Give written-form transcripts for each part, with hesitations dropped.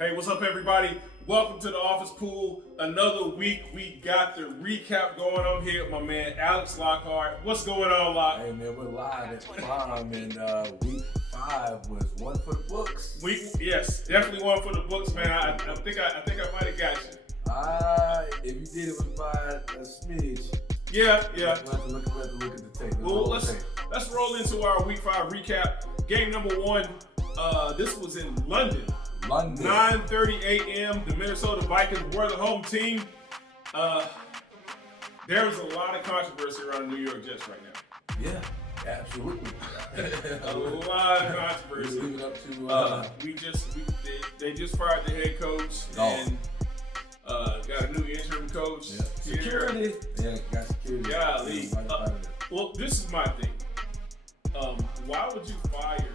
Hey, what's up, everybody? Welcome to the office pool. Another week. We got the recap going on here with my man Alex Lockhart. What's going on, Lock? Hey man, we're live at Prime, and week 5 was one for the books. Yes, definitely one for the books, man. I think I might have got you. If you did, it was by a smidge. Yeah. We'll have to look at the tape. Well, let's roll into our week 5 recap. Game number 1. This was in London. 9:30 a.m. The Minnesota Vikings were the home team. There was a lot of controversy around the New York Jets right now. Yeah, absolutely. A lot of controversy. Leave it up to they just fired the head coach and got a new interim coach. Yeah. Security. Yeah, got security. Golly. Well, this is my thing. Why would you fire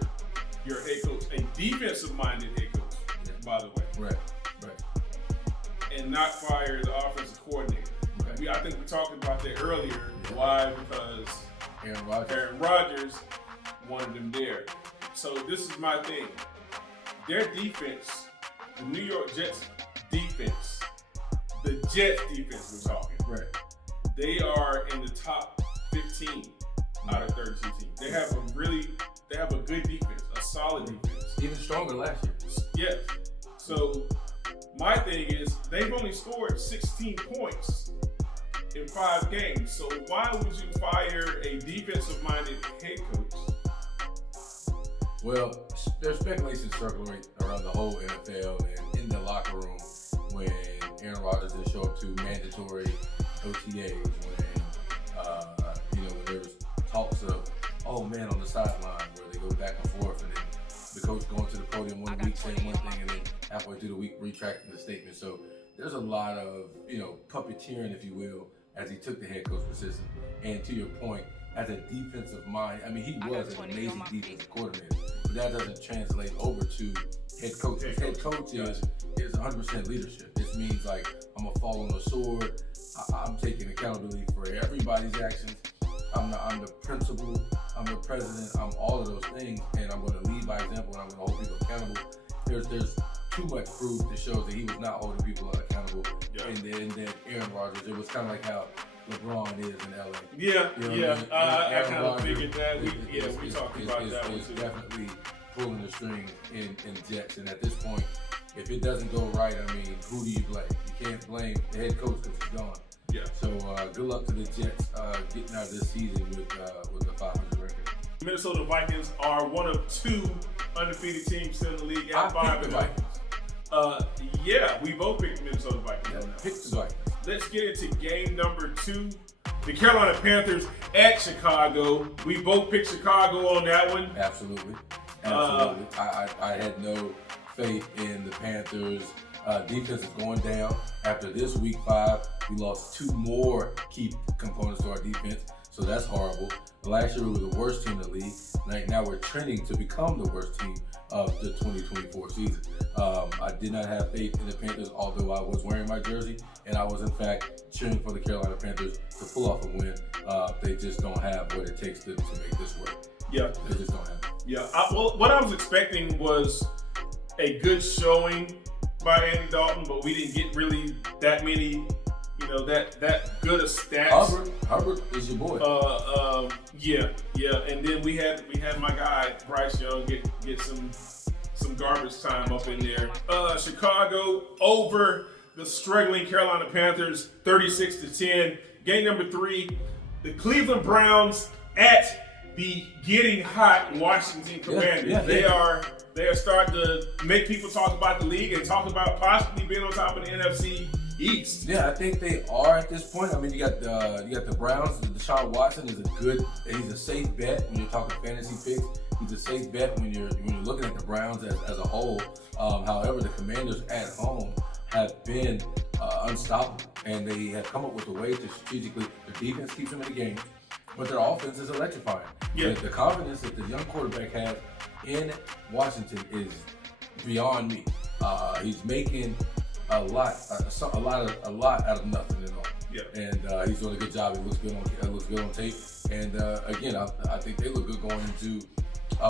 your head coach, a defensive-minded head coach, by the way? Right. And not fire the offensive coordinator. Right. I think we talked about that earlier. Yeah. Why? Because Aaron Rodgers wanted them there. So this is my thing. Their defense, the New York Jets defense, the Jets defense we're talking. Right. They are in the top 15 out of 32 teams. They have a good defense, a solid defense. Even stronger last year. Yes. So my thing is they've only scored 16 points in 5 games. So why would you fire a defensive-minded head coach? Well, there's speculation circling when the whole NFL and in the locker room when Aaron Rodgers didn't show up to mandatory OTAs, when there was talks of, oh man, on the sideline where they go back and forth and then the coach going to the podium one week saying one thing and then halfway through the week retracting the statement. So there's a lot of, puppeteering, if you will, as he took the head coach position. And to your point, as a defensive mind, he was an amazing defensive coordinator, but that doesn't translate over to head coach. Head coach is 100% leadership. This means like, I'm gonna fall on the sword. I'm taking accountability for everybody's actions. I'm the principal, I'm the president, I'm all of those things, and I'm going to lead by example and I'm going to hold people accountable. There's too much proof that shows that he was not holding people accountable. Yeah. And then that Aaron Rodgers, it was kind of like how LeBron is in LA. Yeah. I kind of figured that. We talked about that one too. It's definitely pulling the string in Jets, and at this point, if it doesn't go right, who do you blame? You can't blame the head coach because he's gone. Yeah. So good luck to the Jets getting out of this season with the 500 record. Minnesota Vikings are one of 2 undefeated teams still in the league at 5 the Vikings. We both picked Minnesota Vikings. Yeah, pick the Vikings. Let's get into game number 2. The Carolina Panthers at Chicago. We both picked Chicago on that one. Absolutely. I had no faith in the Panthers. Defense is going down. After this week 5, we lost 2 more key components to our defense, so that's horrible. Last year we were the worst team in the league. Right now we're trending to become the worst team of the 2024 season. I did not have faith in the Panthers, although I was wearing my jersey, and I was in fact cheering for the Carolina Panthers to pull off a win. They just don't have what it takes to make this work. Yeah. They just don't have it. Yeah. What I was expecting was a good showing by Andy Dalton, but we didn't get really that many, that good of stats. Hubbard is your boy. And then we had my guy Bryce Young get some garbage time up in there. Chicago over the struggling Carolina Panthers, 36-10. Game number 3, the Cleveland Browns at the getting hot Washington Commanders. They are starting to make people talk about the league and talk about possibly being on top of the NFC East. Yeah, I think they are at this point. You got the Browns. Deshaun Watson is he's a safe bet when you're talking fantasy picks. He's a safe bet when you're looking at the Browns as a whole. However, the Commanders at home have been unstoppable, and they have come up with a way to strategically. Their defense keeps them in the game, but their offense is electrifying. Yeah. The confidence that the young quarterback has in Washington is beyond me. He's making a lot out of nothing at all. Yeah. And he's doing a good job. It looks good on tape. And again, I think they look good going into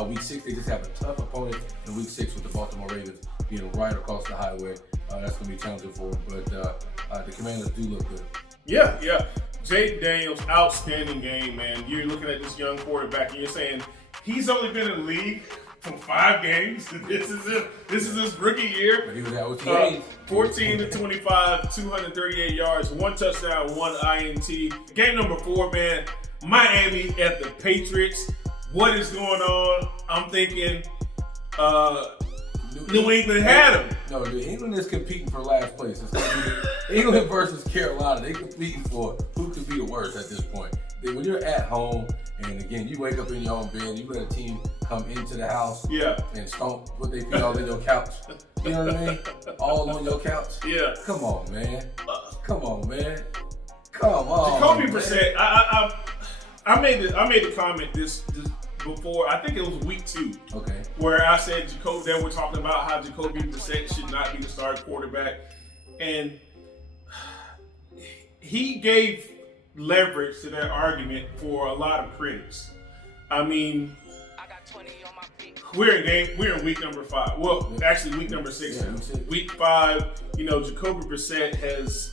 Week 6, they just have a tough opponent in Week 6 with the Baltimore Ravens being right across the highway. That's going to be challenging for them. But the Commanders do look good. Yeah. Jake Daniels, outstanding game, man. You're looking at this young quarterback, and you're saying he's only been in the league for 5 games. This is his rookie year. But he was at OTA. 14 to 25, 238 yards, 1 touchdown, 1 INT. Game number 4, man. Miami at the Patriots. What is going on? I'm thinking New England had him. No, New England is competing for last place. It's gonna be England versus Carolina. They're competing for who could be the worst at this point. When you're at home, and again, you wake up in your own bed, you let a team come into the house and stomp, put their feet all in your couch. You know what I mean? All on your couch. Yeah. Come on, man. Come on, man. Come on. Jacoby Brissett. I made the comment this before. I think it was week 2. Okay. Where I said they were talking about how Jacoby Brissett should not be the starting quarterback, and he gave leverage to that argument for a lot of critics. I mean, we're in week number 5. Well, actually week number 6. Yeah, week 5, Jacoby Brissett has.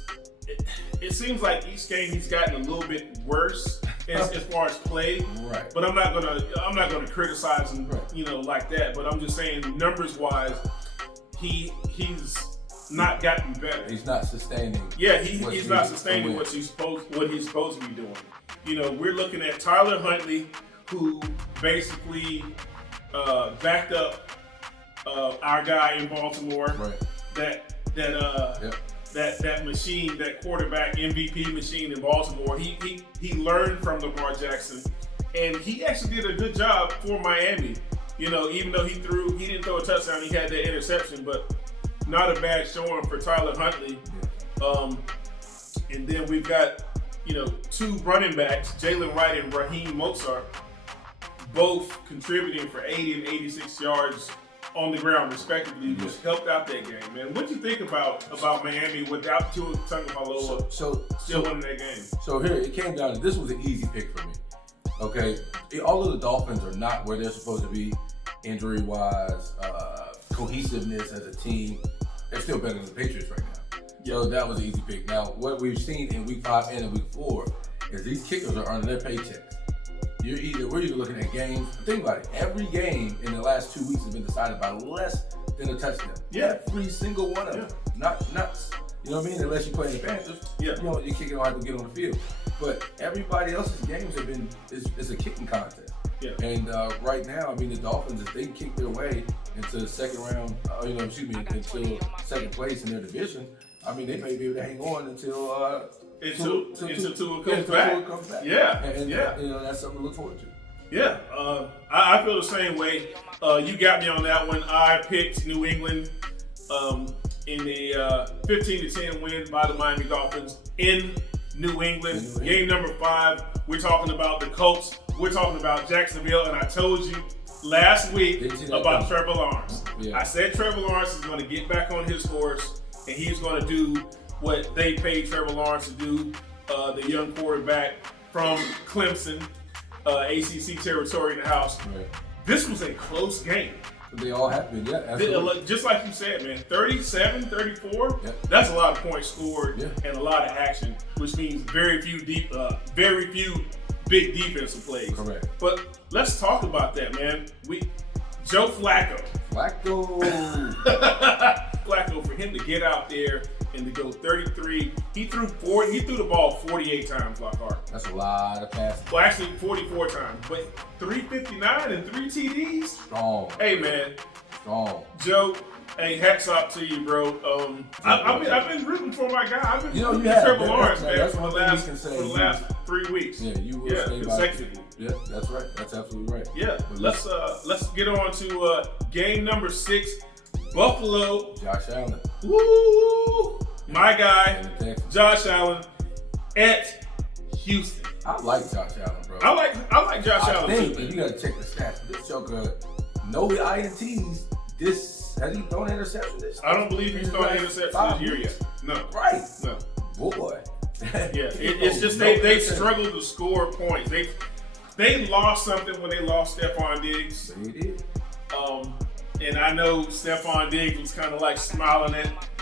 It seems like each game he's gotten a little bit worse as far as play. Right. But I'm not gonna criticize him, like that. But I'm just saying, numbers wise, he's not gotten better. He's not sustaining. Yeah, he's not sustaining what he's supposed to be doing. We're looking at Tyler Huntley, who basically backed up our guy in Baltimore. Right. That machine, that quarterback MVP machine in Baltimore. He learned from Lamar Jackson, and he actually did a good job for Miami. Even though he didn't throw a touchdown, he had that interception, but not a bad showing for Tyler Huntley. And then we've got 2 running backs, Jalen Wright and Raheem Mostert, both contributing for 80 and 86 yards on the ground, respectively, which helped out that game, man. What do you think about Miami without Tua Tagovailoa still winning that game? So here, it came down to, this was an easy pick for me. Okay, although the Dolphins are not where they're supposed to be, injury-wise, cohesiveness as a team, they're still better than the Patriots right now. So that was an easy pick. Now, what we've seen in week 5 and in week 4 is these kickers are earning their paychecks. We're either looking at games. Think about it. Every game in the last 2 weeks has been decided by less than a touchdown. Yeah. Every single one of them. Not you know what I mean? Unless you play in the Panthers. Yeah. Your kicker don't have to get on the field. But everybody else's games have been is a kicking contest. Yeah. And right now, I mean, the Dolphins, if they kick their way into the second round, until second place in their division, I mean, they may be able to hang on until Tua comes back. Yeah, and that's something to look forward to. Yeah, I feel the same way. You got me on that one. I picked New England in a 15-10 win by the Miami Dolphins in New England. Game number 5. We're talking about the Colts. We're talking about Jacksonville, and I told you last week about Trevor Lawrence. Yeah. I said Trevor Lawrence is going to get back on his horse, and he's going to do what they paid Trevor Lawrence to do, the young quarterback from Clemson, ACC territory in the house. Right. This was a close game. They all happened, yeah. Absolutely. Just like you said, man, 37, 34, that's a lot of points scored and a lot of action, which means very few big defensive plays. Correct. But let's talk about that, man. Joe Flacco. Flacco, for him to get out there and to go 33, he threw the ball 48 times, Lockhart. That's a lot of passes. Well, actually 44 times, but 359 and 3 TDs. Strong. Hey, man. Strong. Joe, hey, hats off to you, bro. I've been rooting for my guy. I've been rooting for Trevor Lawrence, man, for the last 3 weeks. Yeah, you will stay consecutively. Yeah, that's right. That's absolutely right. Yeah, let's get on to game number 6. Buffalo. Josh Allen. Woo! My guy, Josh Allen at Houston. I like Josh Allen, bro. I like Josh Allen too. You gotta check the stats. This joker, no INTs. Has he thrown an interception this year? I don't believe he's thrown an interception this year yet. No. Right. No. Boy. Yeah. It's just they've struggled to score points. They lost something when they lost Stephon Diggs. They did. And I know Stephon Diggs was kind of like smiling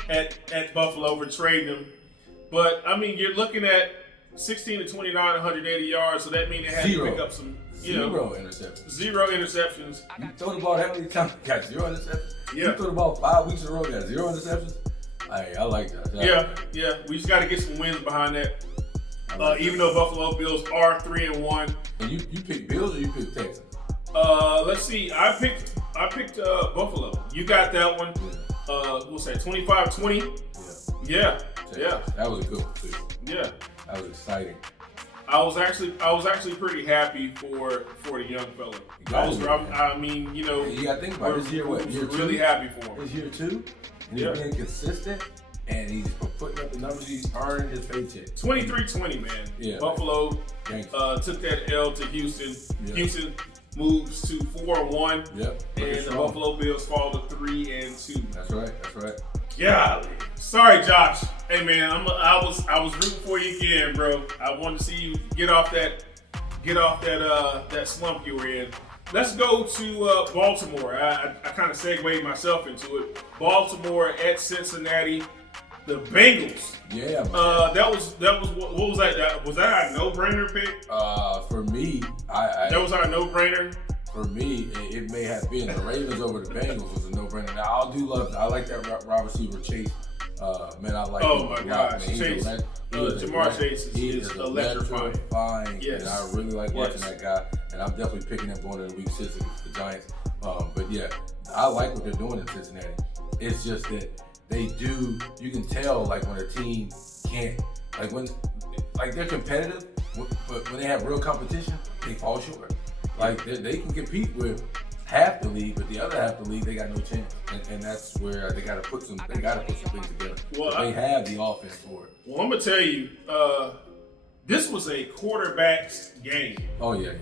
at Buffalo for trading him. But, I mean, you're looking at 16 to 29, 180 yards, so that means they had to pick up some, Zero interceptions. Zero interceptions. You throw the ball how many times? Got 0 interceptions? Yeah. You throw the ball 5 weeks in a row, got 0 interceptions? I like that. Yeah. We just got to get some wins behind that. Even though Buffalo Bills are 3-1. And you pick Bills or you pick Texans? Let's see. I picked Buffalo. You got that one. What's that? 25-20. Yeah. That was a good one too. Yeah. That was exciting. I was actually pretty happy for the young fella. I mean, you know, you got to think about it. This year, what? Year really 2? happy for him. It's year 2, and he's being consistent, and he's putting up the numbers. He's earning his paycheck. 23-20, man. Yeah. Buffalo took that L to Houston. Yeah. Houston moves to 4-1. Yep. And the Buffalo Bills fall to 3-2. That's right. Yeah. Sorry, Josh. Hey, man, I was rooting for you again, bro. I wanted to see you get off that slump you were in. Let's go to Baltimore. I kind of segued myself into it. Baltimore at Cincinnati. The Bengals. Yeah. That was what was that? Was that a no-brainer pick? For me, that was our no-brainer. For me, it may have been the Ravens over the Bengals was a no-brainer. Now I like that wide receiver Chase. Man, I like him. Oh my gosh, Chase. Jamar Chase is electrifying. Yes. And I really like watching that guy. And I'm definitely picking him going into week 6 against the Giants. But yeah, I like what they're doing in Cincinnati. It's just that you can tell like when a team can't, like they're competitive, but when they have real competition, they fall short. Like they can compete with half the league, but the other half of the league, they got no chance. And that's where they got to put some things together. Well, they have the offense for it. Well, I'm gonna tell you, this was a quarterback's game. Oh yeah.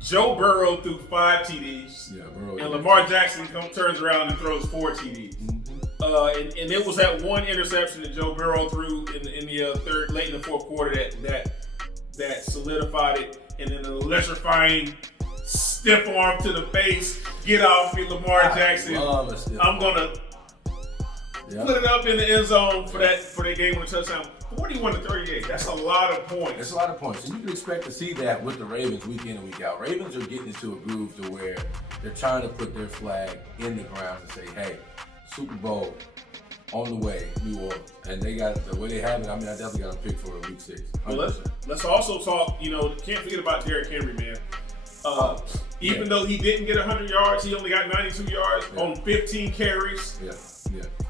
Joe Burrow threw 5 TDs. Yeah, Burrow. And Lamar Jackson turns around and throws 4 TDs. Mm-hmm. And it was that one interception that Joe Burrow threw in the late in the fourth quarter that solidified it, and then an electrifying stiff arm to the face. Get off me, Lamar Jackson. I'm gonna put it up in the end zone for that game with a touchdown. 41-38. That's a lot of points. That's a lot of points. And you can expect to see that with the Ravens week in and week out. Ravens are getting into a groove to where they're trying to put their flag in the ground and say, hey, Super Bowl on the way, New Orleans. And they got the way they have it. I mean, I definitely got a pick for week 6. 100%. Well, let's also talk, can't forget about Derrick Henry, man. Even though he didn't get 100 yards, he only got 92 yards on 15 carries. Yeah.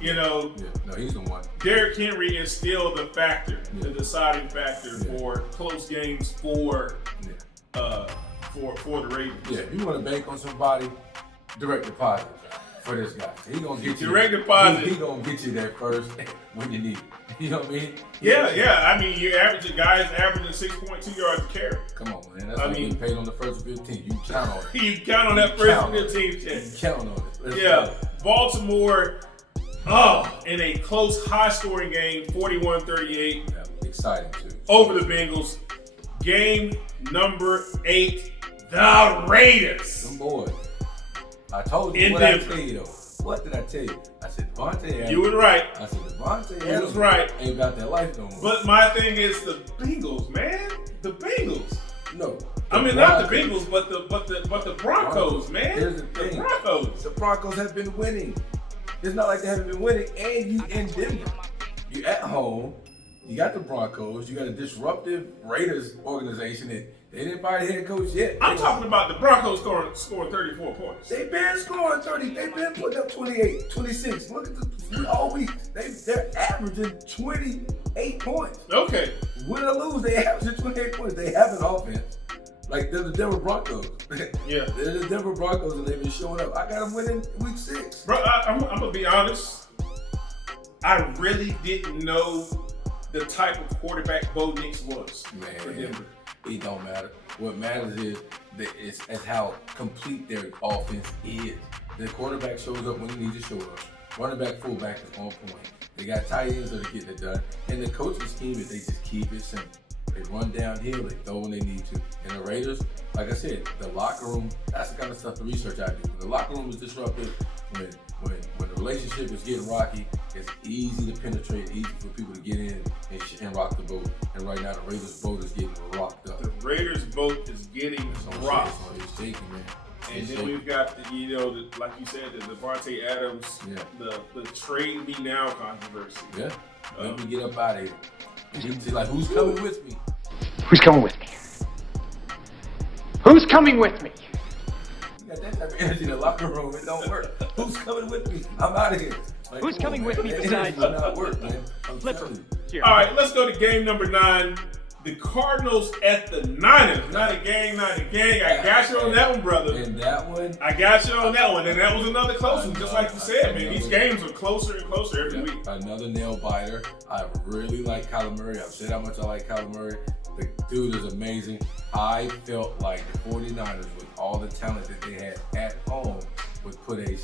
No, he's the one. Derrick Henry is still the factor, the deciding factor for close games for the Ravens. Yeah, if you want to bank on somebody, direct deposit for this guy. He gonna get you direct deposit. He gonna get you there first when you need it. You know what I mean? Yeah. I mean, guys averaging 6.2 yards a carry. Come on, man. That's getting paid on the first 15. You count on it. You count on that first 15 check. You count on it. Yeah. Baltimore, in a close, high-scoring game, 41-38. Yeah, exciting, too. Over the Bengals. Game number 8, the Raiders. Them boys. I told you what I tell you, though. What did I tell you? I said, Devontae Adams. You were right. I said, Devontae Adams. You was right. Ain't about that life no more. But my thing is the Bengals, man. The Bengals. No. I mean, not the Bengals, but the Broncos, man. Here's the thing. The Broncos. The Broncos have been winning. It's not like they haven't been winning, and you in Denver. You at home. You got the Broncos. You got a disruptive Raiders organization that they didn't fire the head coach yet. I'm talking about the Broncos scoring 34 points. They've been scoring 30. They've been putting up 28, 26. Look at all week. They're averaging 28 points. Okay. Win or lose, they averaging 28 points. They have an offense. Like, they're the Denver Broncos. Yeah. They're the Denver Broncos, and they've been showing up. I got them winning week 6. Bro, I'm going to be honest. I really didn't know the type of quarterback Bo Nix was for Denver. It don't matter. What matters is it's how complete their offense is. The quarterback shows up when he needs to show up. Running back, fullback is on point. They got tight ends that are getting it done. And the coaching scheme is they just keep it simple. They run downhill. They throw when they need to. And the Raiders, like I said, the locker room, that's the kind of stuff, the research I do. When the locker room is disrupted, when the relationship is getting rocky, it's easy to penetrate, easy for people to get in and rock the boat. And right now, the Raiders' boat is getting rocked up. The Raiders' boat is getting rocked. It's shaking, man. And then we've got like you said, the Devontae Adams, the trade me now controversy. Yeah. Let me get up out of here. And you see, like, who's coming with me? Who's coming with me? Who's coming with me? You got that type of energy in the locker room, it don't work. Who's coming with me? I'm out of here. Like, who's coming with me besides you? Not work, man. Flipper? All right, let's go to game number 9. The Cardinals at the Niners. Not a gang. I got you on that one, brother. And that one? I got you on that one. And that was another close one, just like you said, man. These games are closer and closer every week. Another nail biter. I really like Kyler Murray. I've said how much I like Kyler Murray. The dude is amazing. I felt like the 49ers, with all the talent that they had at home, would put a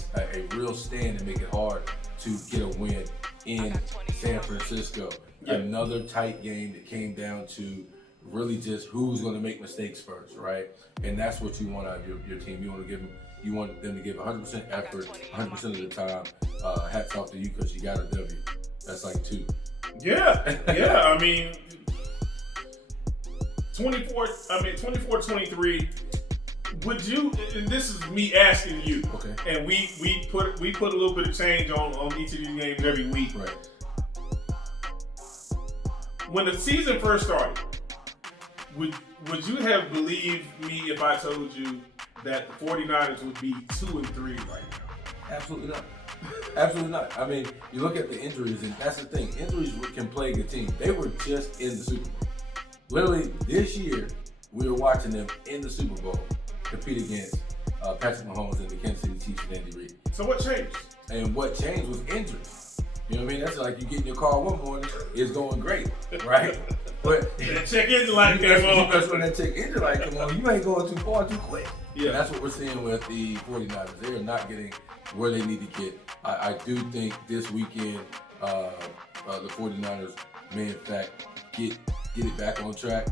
real stand and make it hard to get a win in San Francisco. Yep. Another tight game that came down to really just who's going to make mistakes first, right? And that's what you want out of your team. You want them to give 100% effort, 100% of the time. Hats off to you because you got a W. That's like 2. Yeah. I mean, 24-23. Would you? And this is me asking you. Okay. And we put a little bit of change on each of these games every week. Right. When the season first started, would you have believed me if I told you that the 49ers would be 2-3 right now? Absolutely not. Absolutely not. I mean, you look at the injuries, and that's the thing. Injuries can plague a team. They were just in the Super Bowl. Literally, this year, we were watching them in the Super Bowl compete against Patrick Mahomes and the Kansas City Chiefs and Andy Reid. So what changed? And what changed was injuries. You know what I mean? That's like you get in your car one morning, it's going great, right? But that check engine light came on. That's when that check engine light come on. You ain't going too far too quick. Yeah. And that's what we're seeing with the 49ers. They are not getting where they need to get. I do think this weekend the 49ers may in fact get it back on track.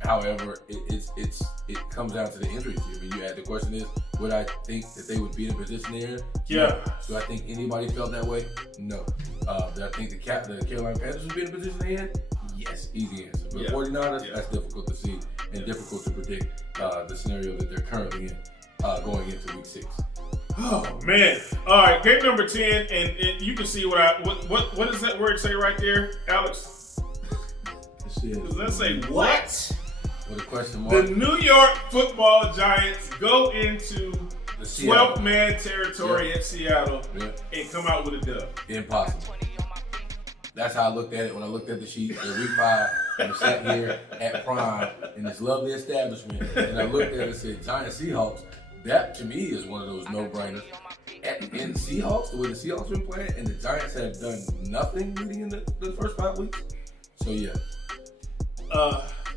However, it comes down to the injuries. I mean, the question is, would I think that they would be in a position there? Yeah. No. Do I think anybody felt that way? No. Do I think the Carolina Panthers would be in a position they're in? Yes. Easy answer. But 49ers, that's difficult to see and difficult to predict the scenario that they're currently in going into week 6. Oh man! All right, game number 10, and you can see what does that word say right there, Alex? Does that say what? With a question mark. The New York Football Giants go into 12th man territory at Seattle and come out with a dub. Impossible. That's how I looked at it when I looked at the sheet at week 5 and I sat here at Prime in this lovely establishment and I looked at it and said, Giants Seahawks. That to me is one of those no-brainers. In Seahawks, the way the Seahawks been playing, and the Giants have done nothing leading in the first 5 weeks. So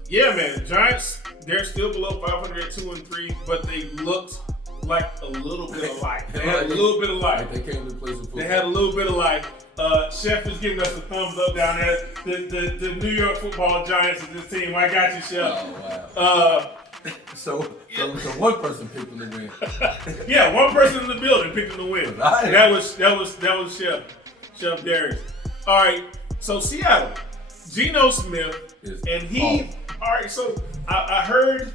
yeah, man. The Giants, they're still below 500 at 2-3, but they looked like a little bit of life. They had a little bit of life. Like they came to play some football. They had a little bit of life. Chef is giving us a thumbs up down there. The New York Football Giants is this team. I got you, Chef. Oh wow. So one person picked them to win. Yeah, one person in the building picked them to win. And that was Chef Darius. All right, so Seattle, Geno Smith, and he. All right, so I heard,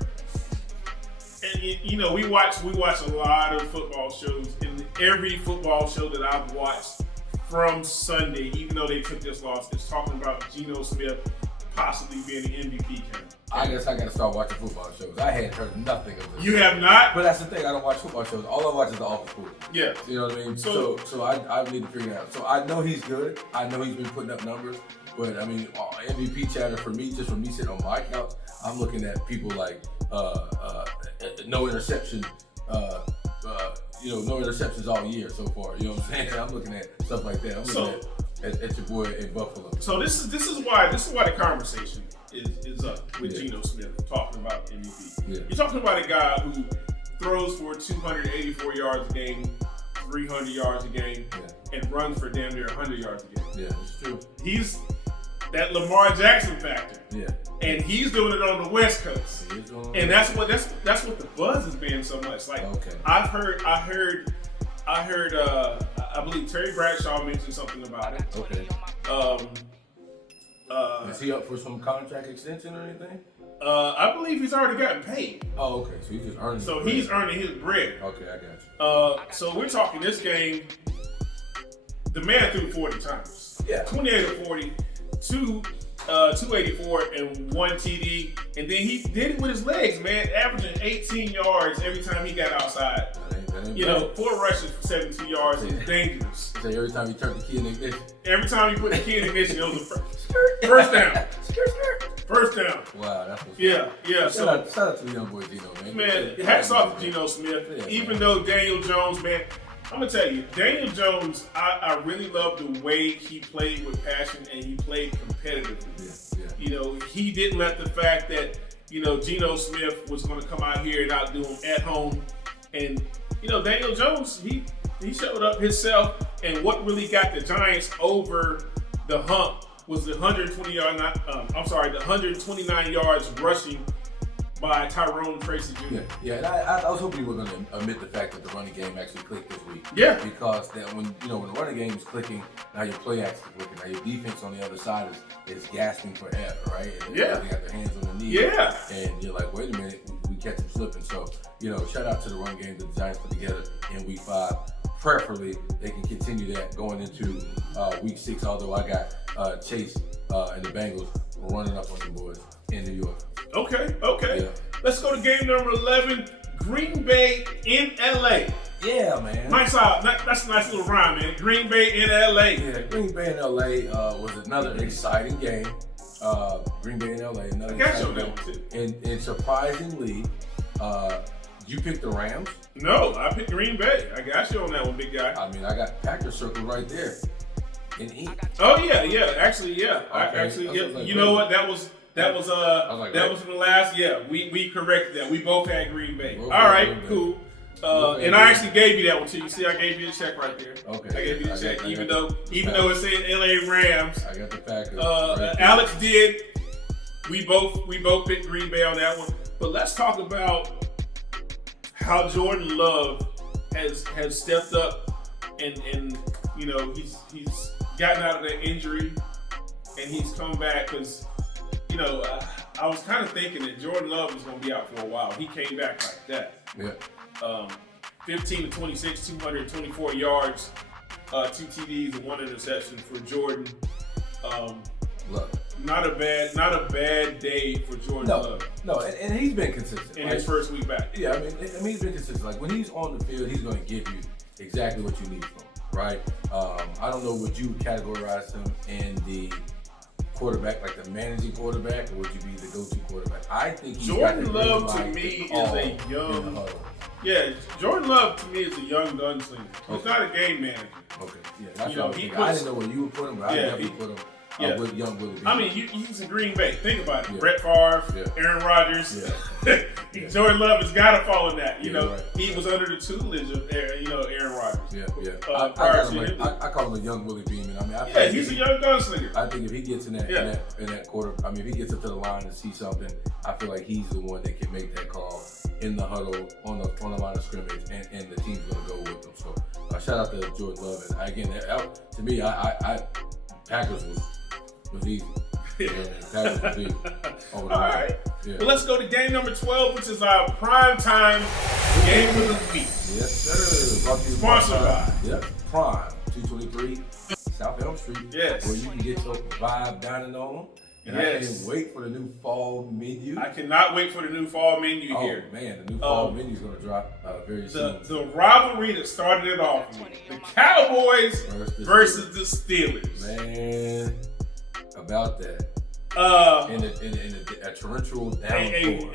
and we watch a lot of football shows, and every football show that I've watched from Sunday, even though they took this loss, is talking about Geno Smith possibly being an MVP candidate. I guess I got to start watching football shows. I had heard nothing of this. You have not? But that's the thing. I don't watch football shows. All I watch is the Office Sports. Yeah. You know what I mean? So I need to figure it out. So I know he's good. I know he's been putting up numbers. But I mean, MVP chatter for me, just from me sitting on my couch, I'm looking at people like no interception. No interceptions all year so far. You know what I'm saying? I'm looking at stuff like that. I'm looking at your boy in Buffalo. So this is why the conversation is up with Geno Smith talking about MVP. Yeah. You're talking about a guy who throws for 284 yards a game, 300 yards a game, and runs for damn near 100 yards a game. Yeah, it's true. He's that Lamar Jackson factor. Yeah. And he's doing it on the West Coast. And that's what the buzz has been so much. Like I believe Terry Bradshaw mentioned something about it. Okay. Is he up for some contract extension or anything? I believe he's already gotten paid. Oh, okay. So he's just earning. So he's earning his bread. Okay, I got you. So we're talking this game. The man threw 40 times. Yeah. 28 of 40, 284 and 1 TD, and then he did it with his legs, man, averaging 18 yards every time he got outside. That ain't you bad. know, 4 rushes for 72 yards is dangerous. So every time he turned the key in the ignition. Every time he put the key in the ignition, it was a first down. First down. Wow, that's what's Yeah. Shout out to the young boy Geno, man. Man, hats off to Geno Smith. Yeah, Even man. though Daniel Jones, man, I'm gonna tell you, Daniel Jones, I really love the way he played with passion and he played competitively. Yeah. You know, he didn't let the fact that, you know, Geno Smith was gonna come out here and outdo him at home. And, you know, Daniel Jones, he showed up himself, and what really got the Giants over the hump was the 129 yards rushing by Tyrone Tracy Jr. Yeah, and I was hoping you were going to admit the fact that the running game actually clicked this week. Yeah. Because that when the running game is clicking, now your play action is clicking. Now your defense on the other side is gasping for air, right? And Yeah. They got their hands on the knees. Yeah. And you're like, wait a minute, we catch them slipping. So, shout out to the run game that the Giants put together in week 5. Preferably, they can continue that going into week 6, although I got Chase and the Bengals running up on the boys in New York. Okay. Yeah. Let's go to game number 11, Green Bay in LA. Yeah, man. That's a nice little rhyme, man. Green Bay in LA. Yeah, Green Bay in LA was another exciting game. Green Bay in LA, another I got you exciting on that one, game. And surprisingly, you picked the Rams. No, I picked Green Bay. I got you on that one, big guy. I mean, I got Packers circled right there. In ink. Oh yeah. Actually, yeah. Okay. You know what? That was in the last. Yeah, we corrected that. We both had Green Bay. Both All had right, Green Bay. cool. Both had And Green I Bay. actually gave you that one too. You see, I gave you a check right there. Okay. I gave you the check, I even got though the it said LA Rams. I got the Packers. Right there. Alex did. We both picked Green Bay on that one. But let's talk about how Jordan Love has stepped up and he's gotten out of that injury and he's come back because I was kind of thinking that Jordan Love was going to be out for a while. He came back like that. Yeah. 15 to 26, 224 yards, 2 TDs and 1 interception for Jordan. Look. Not a bad day for Jordan Love. No, and he's been consistent. In his first week back. Yeah, I mean, he's been consistent. Like when he's on the field, he's going to give you exactly what you need from him, right? I don't know, would you categorize him in the quarterback, like the managing quarterback, or would you be the go-to quarterback? I think Jordan Love to me is a young. Yeah, Jordan Love to me is a young gunslinger. He's not a game manager. Okay, yeah, that's You know, what I was he thinking. I puts- didn't know where you would put him, but I definitely put him with young Willie Beasley. I mean, he's in Green Bay. Think about it. Yeah. Brett Favre, Yeah. Aaron Rodgers. Yeah. Jordan Love has got to fall in that. Right. He was under the tutelage of Aaron Rodgers. Yeah. Prior to him. I call him a young Willie Beeman. I mean, He's a young gunslinger. I think if he gets in that quarter, I mean, if he gets up to the line and sees something, I feel like he's the one that can make that call in the huddle on the line of scrimmage, and the team's gonna go with him. So shout out to Jordan Love. And again, to me, Packers was easy. Packers was easy. All right. Yeah. Well, let's go to game number 12, which is our prime time game of the week. Yes, sir. Brought to you Sponsored by. Yep. Prime 223 South Elm Street. Yes. Where you can get your vibe dining on. And I can't wait for the new fall menu. I cannot wait for the new fall menu here. Oh man, the new fall menu is going to drop very soon. The rivalry that started it off, the Cowboys versus the Steelers. Man, about that. In a torrential downpour.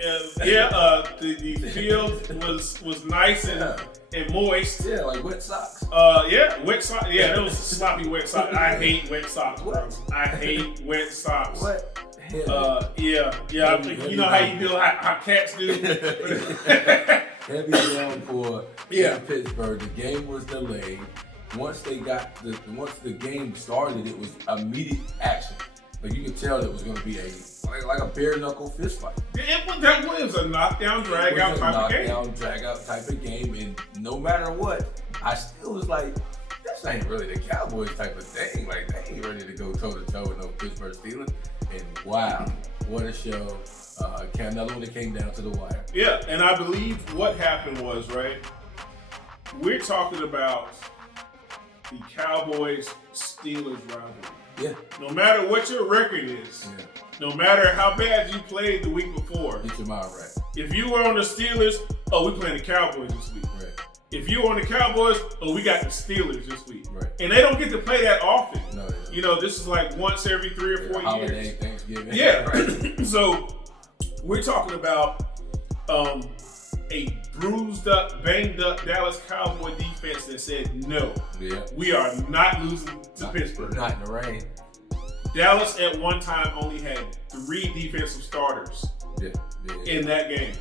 The field was nice and moist. Yeah, like wet socks. Wet socks. Yeah, it was sloppy wet socks. I hate wet socks, bro. What? I hate wet socks. What? You know how you do how cats do. Heavy downpour in Pittsburgh. The game was delayed. Once the game started, it was immediate action. Like you could tell it was going to be like a bare knuckle fist fight. That was a knockdown, drag out type of game. Knockdown, drag out type of game, and no matter what, I still was like, this ain't really the Cowboys type of thing. Like they ain't ready to go toe to toe with no Pittsburgh Steelers. And wow, what a show! Another one that came down to the wire. Yeah, and I believe what happened was, right, we're talking about the Cowboys-Steelers rivalry. Yeah. No matter what your record is, no matter how bad you played the week before, get your mind right. If you were on the Steelers, we playing the Cowboys this week. Right. If you were on the Cowboys, we got the Steelers this week. Right. And they don't get to play that often. No, you know, this is like once every 3 or 4 holiday, years. Thanksgiving. Yeah. Right. So we're talking about a bruised up, banged up Dallas Cowboy defense that said no. Yeah. We are not losing to Pittsburgh. Not in the rain. Dallas at one time only had 3 defensive starters in that game.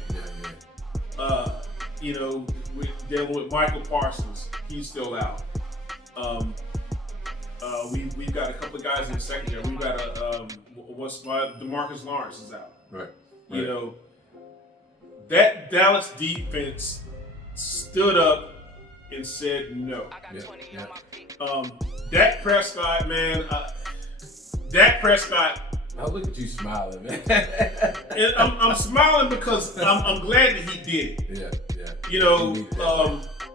You know, we're dealing with Michael Parsons. He's still out. We've got a couple of guys in the secondary. We've got DeMarcus Lawrence is out. Right. You know, that Dallas defense stood up and said no. Dak Prescott, man. Dak Prescott. Oh, look at you smiling, man. I'm smiling because I'm glad that he did it. Yeah. You know,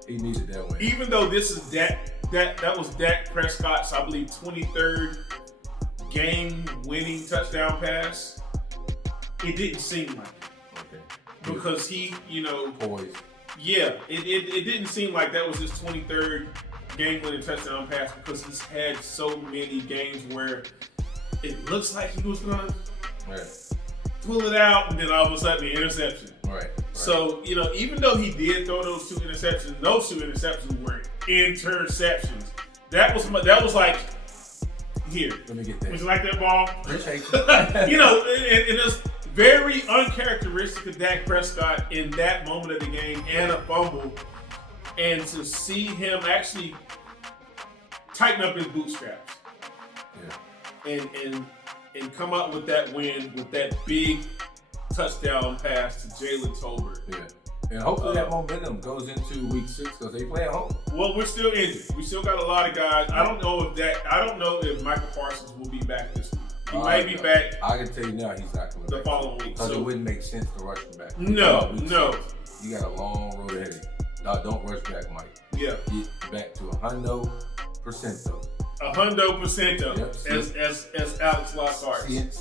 he needed that way. Even though this is that was Dak Prescott's, I believe, 23rd game-winning touchdown pass, it didn't seem like it. Okay. Because he, you know, poised. Yeah, it didn't seem like that was his 23rd game-winning touchdown pass because he's had so many games where it looks like he was gonna pull it out, and then all of a sudden the interception. Right. So, you know, even though he did throw those 2 interceptions, those 2 interceptions were interceptions. That was like, here. Let me get that. Would you like that ball? Appreciate you. You know, and it's very uncharacteristic of Dak Prescott in that moment of the game and a fumble, and to see him actually tighten up his bootstraps. Yeah. And come out with that win with that big touchdown pass to Jalen Tolbert. Yeah. And hopefully that momentum goes into week 6 because they play at home. Well, we're still injured. We still got a lot of guys. I don't know if Michael Parsons will be back this week. He might be back. I can tell you now he's not coming back the following week. Because it wouldn't make sense to rush him back. No. You got a long road ahead of you. No, don't rush back, Mike. Yeah. Get back to 100%. 100%. Yep. As Alex Lockhart said.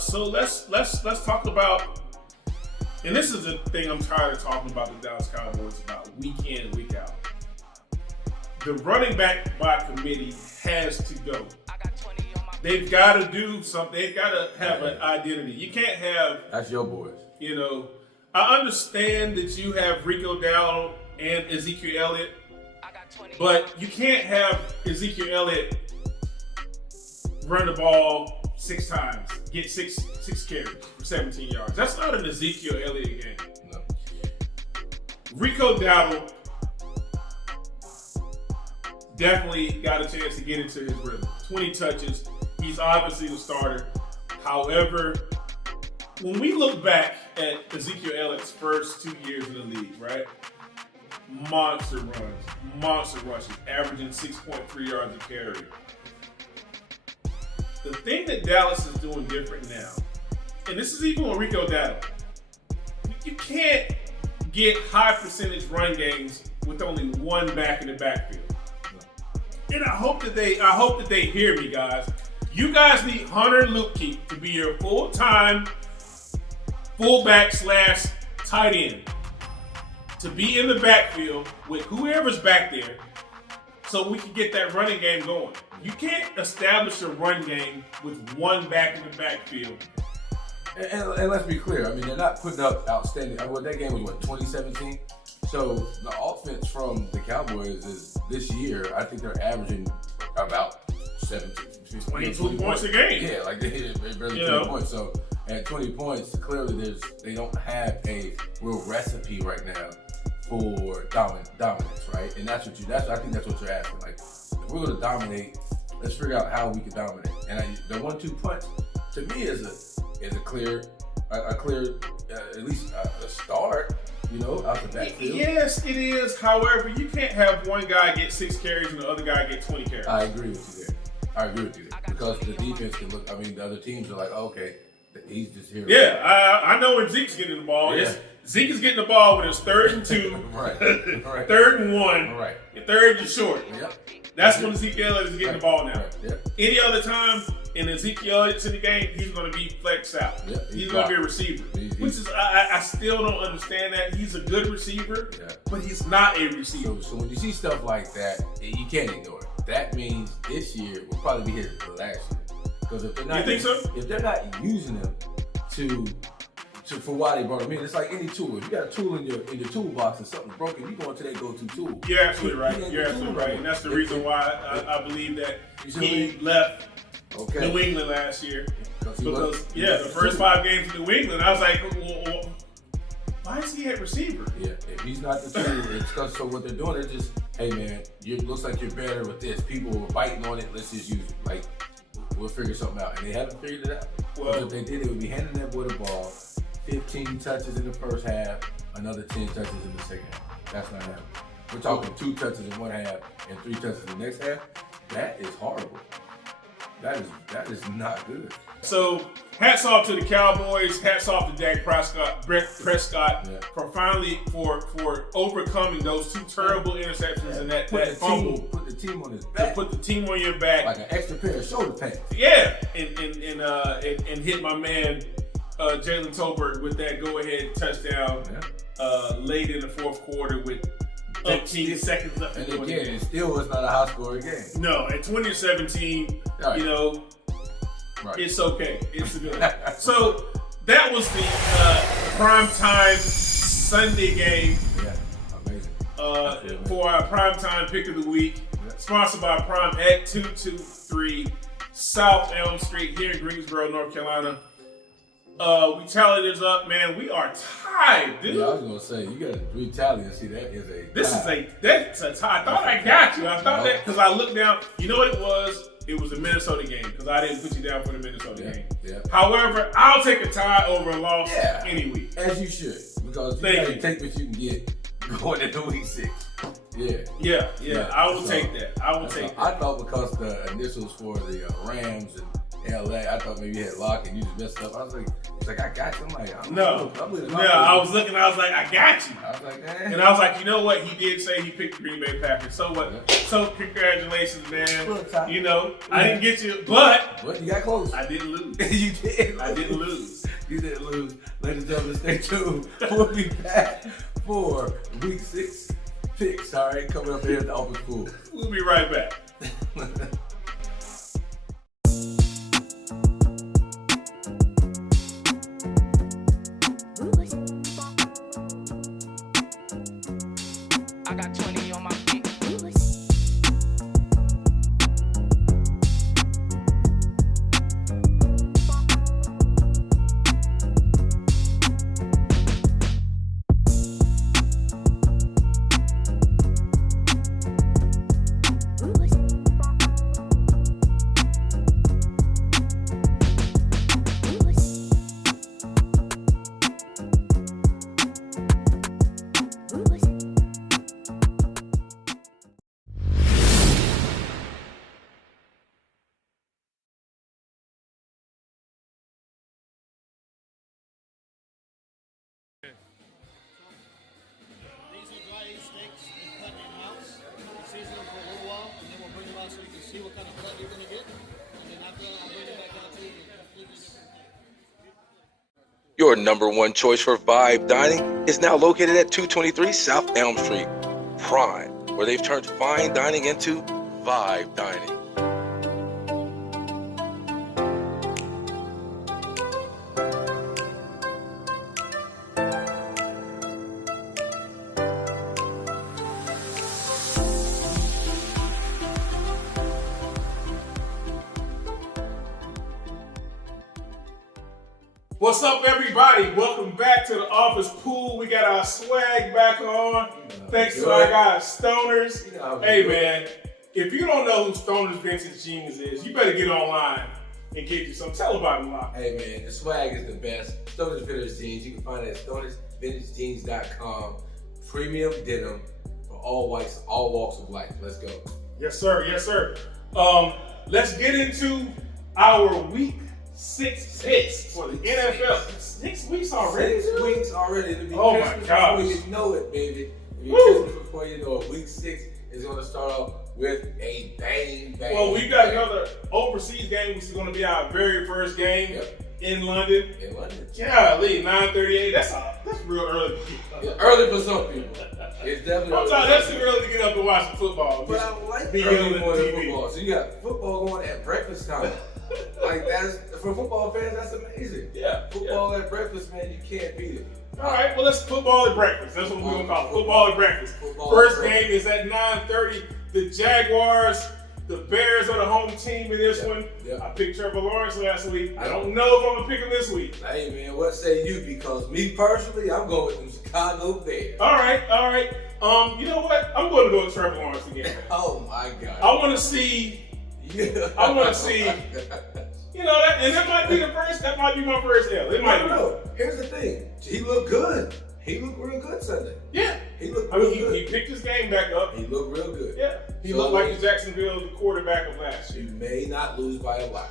So let's talk about, and this is the thing I'm tired of talking about the Dallas Cowboys about week in and week out. The running back by committee has to go. They've got to do something. They've got to have an identity. You can't have. That's your boys. You know, I understand that you have Rico Dowdle and Ezekiel Elliott, but you can't have Ezekiel Elliott run the ball 6 times, get six carries for 17 yards. That's not an Ezekiel Elliott game. No. Rico Dowdle definitely got a chance to get into his rhythm. 20 touches. He's obviously the starter. However, when we look back at Ezekiel Elliott's first 2 years in the league, right? Monster runs, monster rushes, averaging 6.3 yards a carry. The thing that Dallas is doing different now, and this is even with Rico Dowdle, you can't get high percentage run games with only one back in the backfield. And I hope that they hear me, guys. You guys need Hunter Luepke to be your full-time fullback / tight end, to be in the backfield with whoever's back there so we can get that running game going. You can't establish a run game with one back in the backfield. And let's be clear. I mean, they're not putting up outstanding. Well, that game was 2017? So the offense from the Cowboys is this year, I think they're averaging about 22 points a game. Yeah, like they're barely 20 points. So at 20 points, clearly they don't have a real recipe right now for dominance, right? And I think that's what you're asking. Like, if we're going to dominate, let's figure out how we can dominate. And the 1-2 punch to me is a clear at least a start. Out the backfield. Yes, it is. However, you can't have one guy get 6 carries and the other guy get 20 carries. I agree with you there. Because the defense can look. I mean, the other teams are like, oh, okay, he's just here. Yeah, I know when Zeke's getting the ball. Yeah. Zeke is getting the ball when it's 3rd and 2, right. 3rd and 1, right. and 3rd and short. Yep. That's when Ezekiel is getting the ball now. Right. Yep. Any other time in Ezekiel in the game, he's going to be flexed out. Yep. He's going to be a receiver. Which is, I still don't understand that. He's a good receiver, but he's not a receiver. So when you see stuff like that, you can't ignore it. That means this year will probably be his last year. Because if they're not, you think so? If they're not using him for why they brought him in, it's like any tool. If you got a tool in your toolbox and something's broken, you go into that go-to tool. You're absolutely right. You're absolutely right. And that's the reason why I believe that he left New England last year. Because the first 5 games in New England, I was like, well, why is he at receiver? Yeah, if he's not the tool, it's because so what they're doing, they're just, hey man, it looks like you're better with this. People were biting on it, let's just use it. Like, we'll figure something out. And they haven't figured it out. Well, if they did, it would be handing that boy the ball, 15 touches in the first half, another 10 touches in the second half. That's not happening. We're talking 2 touches in one half and 3 touches in the next half. That is horrible. That is not good. So, hats off to the Cowboys. Hats off to Dak Prescott for overcoming those 2 terrible interceptions and that fumble. Put the team on his back. Put the team on your back like an extra pair of shoulder pads. Yeah, and hit my man Jalen Tolbert with that go-ahead touchdown late in the 4th quarter with 15 seconds left. And again, it still was not a high-scoring game. No, at 2017, it's okay. It's good. So that was the primetime Sunday game. Yeah, amazing. For our primetime pick of the week, sponsored by Prime at 223 South Elm Street here in Greensboro, North Carolina. We tallied this up, man. We are tied, dude. Yeah, I was gonna say you got to retally and see that is a. That's a tie. I thought I got you. I thought that because I looked down. You know what it was? It was a Minnesota game because I didn't put you down for the Minnesota game. Yeah. However, I'll take a tie over a loss any week. As you should, because you got to take what you can get going into week 6. Yeah. I will take that. I thought because the initials for the Rams and LA, I thought maybe you had Lock and you just messed up. I was like, it's like I got you. I'm like, I was looking. I was like, I got you. I was like, man. And I was like, you know what? He did say he picked the Green Bay Packers. So what? Yeah. So congratulations, man. I didn't get you, but you got close. I didn't lose. You did. I didn't lose. You didn't lose. Ladies and gentlemen, stay tuned. We'll be back for week 6 picks. All right, coming up here at the Office Pool. We'll be right back. I got 20 on my feet. These are dry aged steaks and cut in-house. Season them for a little while, and then we'll bring them out so you can see what kind of cut you're going to get. And then after that, I'll bring them back out to you with a completely different thing. Your number 1 choice for Vibe Dining is now located at 223 South Elm Street, Prime, where they've turned fine dining into Vibe Dining. What's up, everybody? Welcome back to the Office Pool. We got our swag back on. Thanks to our guys, Stoners. Hey, man. if you don't know who Stoner's Vintage Jeans is, you better get online and get you some. Tell about them, Locke. Hey man, the swag is the best. Stoner's Vintage Jeans. You can find it at stonersvintagejeans.com. Premium denim for all whites, all walks of life. Let's go. Yes, sir. Yes, sir. Let's get into our week 6 picks for the NFL. 6 weeks already. 6 weeks already. It'll be Oh my Christmas gosh. before you know it, baby. It'll be Woo. Christmas before you know it. Week 6 is going to start off with a bang, bang. Well, we've got bang. another overseas game, which is going to be our very first game Yep. in London. In London. Golly, 9:38. That's real early. It's early for some people. It's definitely early. Sometimes that's too early to get up and watch the football. But I like Be early on the morning TV. football. So you got football going at breakfast time. Like that's for football fans, that's amazing. Yeah. Football at breakfast, man, you can't beat it. All right, well, let's football at breakfast. That's what we're going to call it. Football at breakfast. Football First at breakfast. game is at 9:30. The Jaguars, the Bears are the home team in this one. Yep. I picked Trevor Lawrence last week. I don't know if I'm going to pick him this week. Hey man, what say you? Because me personally, I'm going with them Chicago Bears. All right. You know what? I'm going to go with Trevor Lawrence again. Oh my God. I want to see, I wanna see- that might be that might be my first L. It might be. No. Here's the thing. He looked good. He looked real good Sunday. Yeah. He looked I real mean, good. he picked his game back up. He looked real good. Yeah. He So, looked like the Jacksonville quarterback of last year. You may not lose by a lot.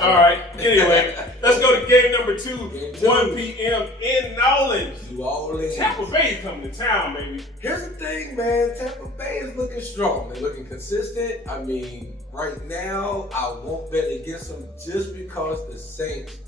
All right. Anyway, let's go to game number 2, Game 2. 1 p.m. in Nolens. New Orleans. Tampa Bay's coming to town, baby. Here's the thing, man. Tampa Bay is looking strong. They're looking consistent. I mean, right now, I won't bet against them just because the Saints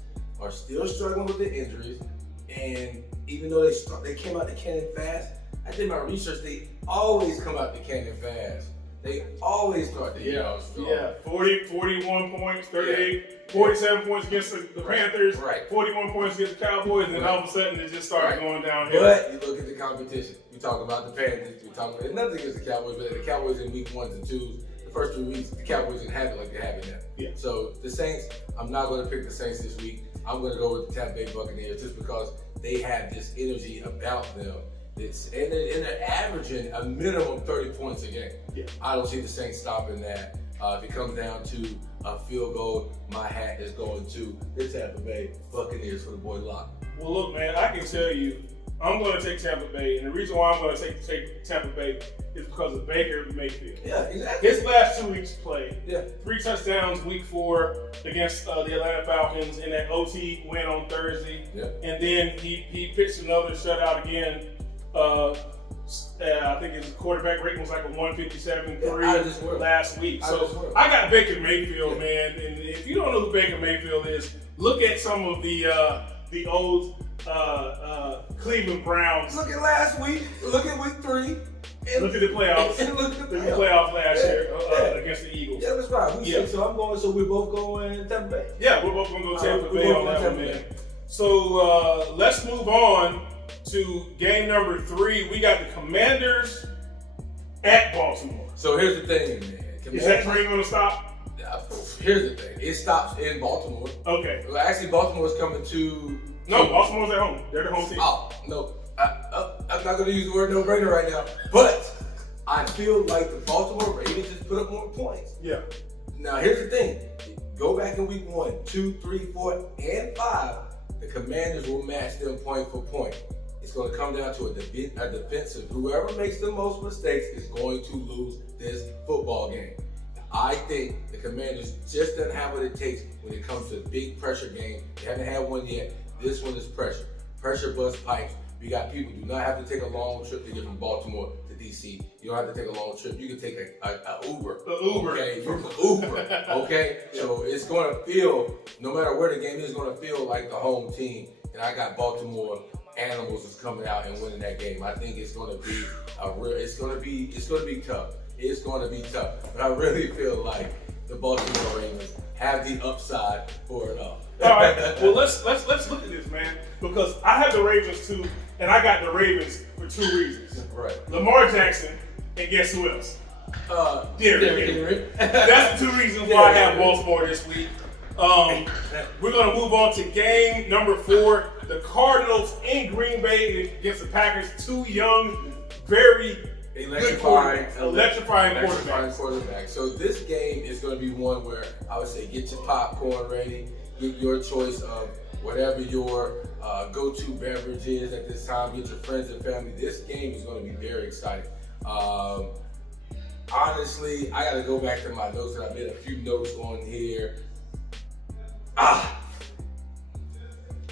are still struggling with the injuries. And even though they came out the cannon fast, I did my research. They always come out the cannon fast. They always start the year out strong. Yeah. 41 points, 38, 47 points against the Panthers, Right. 41 points against the Cowboys, and then all of a sudden it just started Right. going downhill. But you look at the competition. We talk about the Panthers. We talk about nothing against the Cowboys, but the Cowboys in week 1s and 2s, the first 3 weeks, the Cowboys didn't have it like they have it now. Yeah. So the Saints, I'm not going to pick the Saints this week. I'm going to go with the Tampa Bay Buccaneers just because they have this energy about them. And they're averaging a minimum 30 points a game. Yeah. I don't see the Saints stopping that. If it comes down to a field goal, my hat is going to the Tampa Bay Buccaneers for the boy Lock. Well, look, man, I can tell you, I'm going to take Tampa Bay, and the reason why I'm going to take Tampa Bay is because of Baker Mayfield. Yeah, exactly. His last 2 weeks played, Yeah. 3 touchdowns week 4 against the Atlanta Falcons in that OT win on Thursday. Yeah. And then he pitched another shutout again. I think his quarterback rating was like a 157.3 Out of this world. last week. Out of this So world. I got Baker Mayfield, man. And if you don't know who Baker Mayfield is, look at some of the old Cleveland Browns. Look at last week. Look at week 3. And Look at the playoffs. And look at the The playoffs. playoffs last year Yeah. against the Eagles. Yeah, that's right. We Yeah. said so. I'm going. So we're both going Tampa Bay. Yeah, we're both gonna go Tampa we're Bay both on that going one, Tampa man. So let's move on to game number 3. We got the Commanders at Baltimore. So here's the thing, man. Is that train gonna stop? Here's the thing. It stops in Baltimore. Okay. Well, actually, Baltimore's coming to. No, Baltimore's at home. They're the home team. Oh no. I'm not going to use the word no-brainer right now, but I feel like the Baltimore Ravens just put up more points. Yeah. Now, here's the thing. Go back in week 1, 2, 3, 4, and 5. The Commanders will match them point for point. It's going to come down to a defensive. Whoever makes the most mistakes is going to lose this football game. I think the Commanders just don't have what it takes when it comes to a big pressure game. They haven't had one yet. This one is pressure. Pressure bust pipes. We got people do not have to take a long trip to get from Baltimore to DC. You don't have to take a long trip. You can take a Uber. The Uber. Okay, you can Uber. Okay, so it's going to feel, no matter where the game is, going to feel like the home team. And I got Baltimore Animals is coming out and winning that game. I think it's going to be it's going to be tough. It's going to be tough. But I really feel like the Baltimore Ravens have the upside for it all. All right. Well, let's look at this, man, because I have the Ravens too, and I got the Ravens for 2 reasons. Right. Lamar Jackson, and guess who else? Derrick Henry. Henry. That's the 2 reasons why I have Baltimore this week. We're going to move on to game number 4. The Cardinals in Green Bay against the Packers. 2 young, very electrifying quarterback. So this game is going to be one where I would say get your popcorn ready, get your choice of whatever your go-to beverage is at this time, get your friends and family. This game is going to be very exciting. Honestly, I got to go back to my notes, and I made a few notes on here.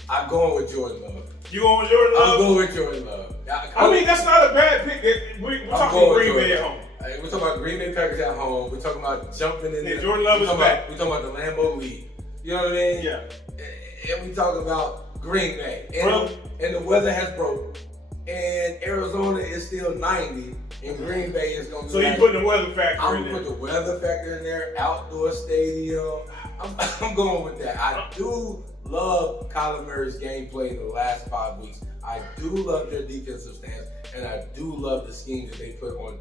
I'm going with Jordan Love. You going with Jordan Love? I'm going with Jordan Love. I mean, that's not a bad pick. We're talking Green Bay at home. We're talking about Green Bay Packers at home. We're talking about jumping in there. Jordan Love is back. We're talking about the Lambeau League. You know what I mean? Yeah. And we talking about Green Bay. And the weather has broke. And Arizona is still 90. And Green Bay is going to be. So you putting the weather factor in there? I'm going to put the weather factor in there. Outdoor stadium. I'm going with that. I do love Kyler Murray's gameplay in the last 5 weeks. I do love their defensive stance, and I do love the schemes that they put on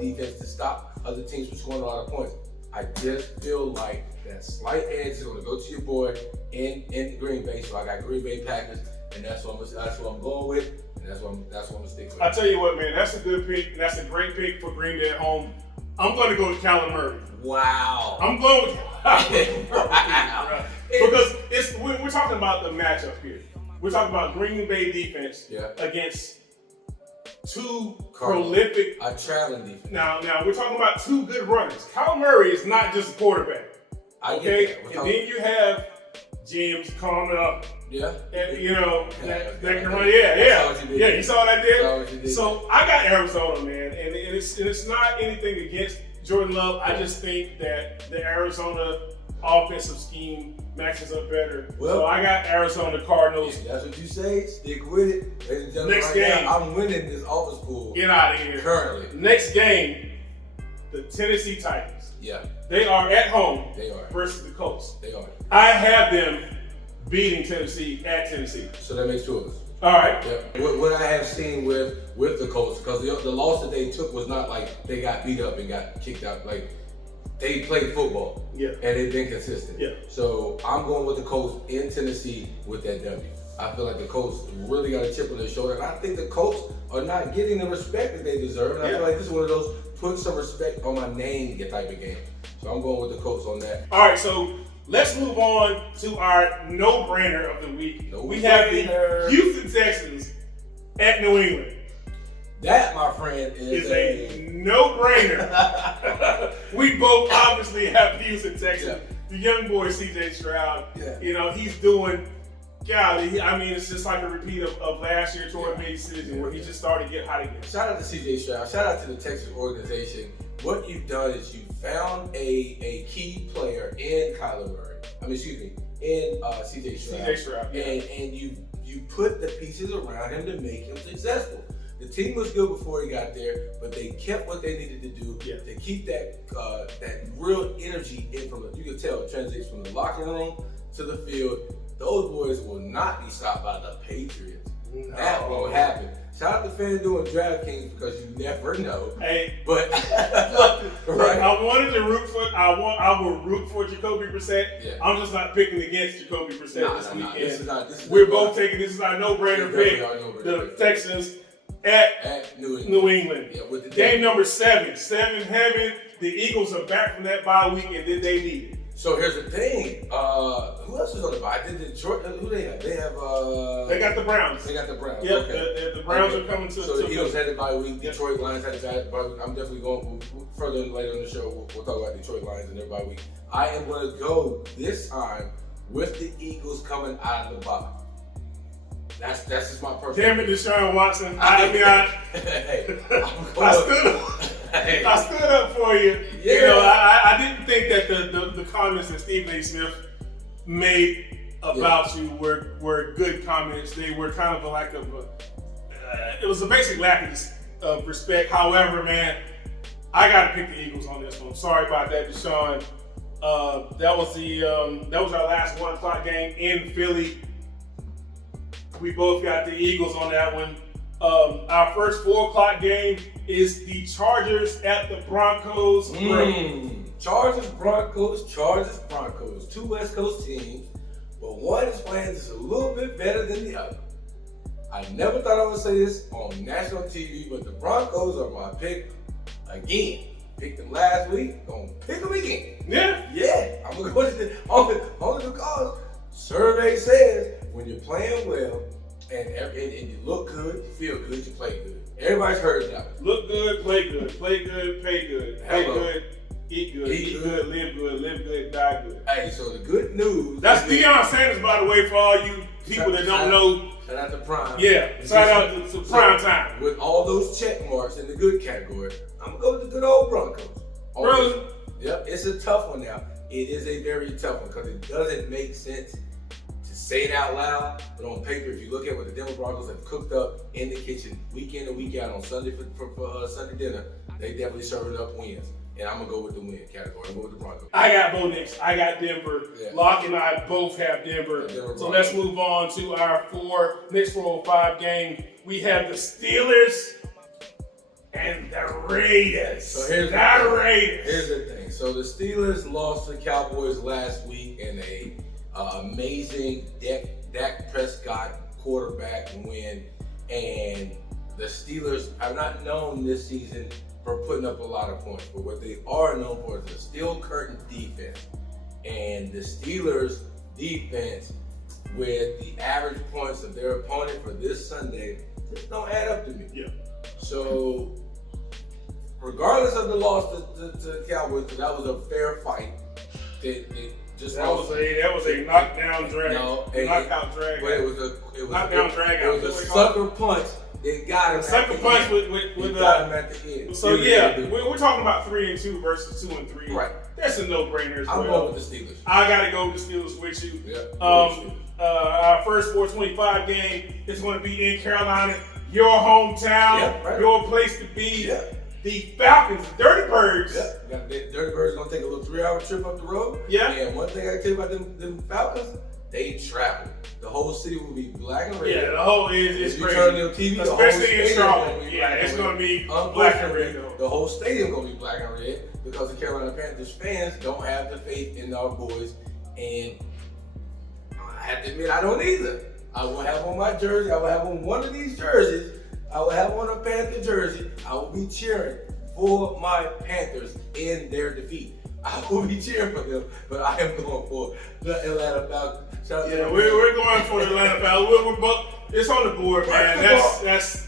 defense to stop other teams from scoring a lot of points. I just feel like that slight edge is going to go to your boy in Green Bay. So I got Green Bay Packers, and that's what I'm going with, and that's what I'm going to stick with. I tell you what, man, that's a good pick, and that's a great pick for Green Bay at home. I'm going to go with Kyler Murray. Wow. I'm going with Kyler Murray. Because we're talking about the matchup here. We're talking about Green Bay defense against two prolific. A traveling defense. Now we're talking about two good runners. Kyler Murray is not just a quarterback. Okay? And then you have James coming up. Yeah. And, that can run. Yeah. You saw what I did? So I got Arizona, man. And it's not anything against Jordan Love. I just think that the Arizona offensive scheme matches up better. Well, so I got Arizona Cardinals. That's what you say. Stick with it. Ladies and gentlemen, next game. Now, I'm winning this office pool. Get out of here. Currently. Next game, the Tennessee Titans. Yeah. They are at home. They are. Versus the Colts. They are. I have them beating Tennessee at Tennessee. So that makes two of us. All right. Yeah. What I have seen with the Colts, because the loss that they took was not like they got beat up and got kicked out. Like, they played football. Yeah. And they've been consistent. Yeah. So I'm going with the Colts in Tennessee with that W. I feel like the Colts really got a chip on their shoulder. And I think the Colts are not getting the respect that they deserve. And I feel like this is one of those put some respect on my name type of game. So I'm going with the Colts on that. All right, so let's move on to our no-brainer of the week. We have the Houston Texans at New England. That, my friend, is a no-brainer. We both obviously have the Houston Texans. Yeah. The young boy, C.J. Stroud, he's doing, it's just like a repeat of last year toward mid-season where he just started to get hot again. Shout out to C.J. Stroud. Shout out to the Texas organization. What you've done is you found a key player in Kyler Murray. In C.J. Stroud. And you put the pieces around him to make him successful. The team was good before he got there, but they kept what they needed to do to keep that real energy in from it. You can tell it translates from the locker room to the field. Those boys will not be stopped by the Patriots. No. That won't happen. Shout out to FanDuel and DraftKings because you never know. Hey, but right? I wanted to root for. I will root for Jacoby Brissett. Yeah. I'm just not picking against Jacoby Brissett this weekend. We're both taking this is our no-brainer pick. The Texans at New England. Yeah, with the game number 7. 7 heaven. The Eagles are back from that bye week, and then they need it. So here's the thing. Who else is on the bye? Detroit. Who they have? They have. They got the Browns. Yep, okay. The Browns are coming to. So the Eagles had it bye week. Detroit Lions had it bye week. I'm definitely going further later in the show. We'll talk about Detroit Lions and their bye week. I am going to go this time with the Eagles coming out of the bye. That's just my personal. Damn it, Deshaun Watson. I stood up for you. Yeah. I didn't think that the comments that Stephen A. Smith made about you were good comments. They were kind of a lack of it was a basic lack of respect. However, man, I got to pick the Eagles on this one. Sorry about that, Deshaun. That was our last 1 o'clock game in Philly. We both got the Eagles on that one. Our first 4 o'clock game is the Chargers at the Broncos. Chargers, Broncos. 2 West Coast teams, but one is playing just a little bit better than the other. I never thought I would say this on national TV, but the Broncos are my pick again. Picked them last week, gonna pick them again. Yeah. I'm gonna go to the only because survey says when you're playing well and you look good, you feel good, you play good. Everybody's heard that. Look good, play good, pay good, pay Hello. good, eat good, live good, die good. Hey, so the good news. That's Deion Sanders, by the way, for all you people that don't know. Shout out to Prime. Yeah, shout out to Prime Time. With all those check marks in the good category, I'm gonna go with the good old Broncos. Really? Yep, it's a tough one now. It is a very tough one because it doesn't make sense to say it out loud, but on paper, if you look at what the Denver Broncos have cooked up in the kitchen week in and week out on Sunday for Sunday dinner, they definitely serving up wins. And I'm gonna go with the win category. I'm gonna go with the Broncos. I got Bo Nix. I got Denver. Yeah. Locke and I both have Denver. So let's move on to our next 4 or 5 game. We have the Steelers and the Raiders. So here's the thing. So the Steelers lost to the Cowboys last week in a amazing Dak Prescott quarterback win, and the Steelers are not known this season for putting up a lot of points, but what they are known for is a steel curtain defense. And the Steelers defense, with the average points of their opponent for this Sunday, just don't add up to me. Yeah. So, regardless of the loss to the Cowboys, because that was a fair fight, they just that lost. was a knockdown drag. Knockout drag. But it was knockdown drag. It was a sucker punch. It got him. Sucker punch with got him at the end. So yeah, we're talking about 3-2 versus 2-3. Right. That's a no-brainer as well. I'm going with the Steelers. I gotta go with the Steelers with you. Yeah. Our first 425 game is going to be in Carolina, your hometown, your place to be. Yeah. The Falcons, the Dirty Birds. Yeah. The Dirty Birds gonna take a little 3-hour trip up the road. Yeah. And one thing I can tell you about them Falcons, they travel. The whole city will be black and red. Yeah, the whole is if crazy. You turn your TV, especially in Charlotte. It's going to be black and red. The whole stadium gonna be black and red because the Carolina Panthers fans don't have the faith in our boys, and I have to admit I don't either. I will have on my jersey. I will have on one of these jerseys. I will have on a Panther jersey. I will be cheering for my Panthers in their defeat. I will be cheering for them, but I am going for the Atlanta Falcons. We're going for the Atlanta Falcons. It's on the board, man. That's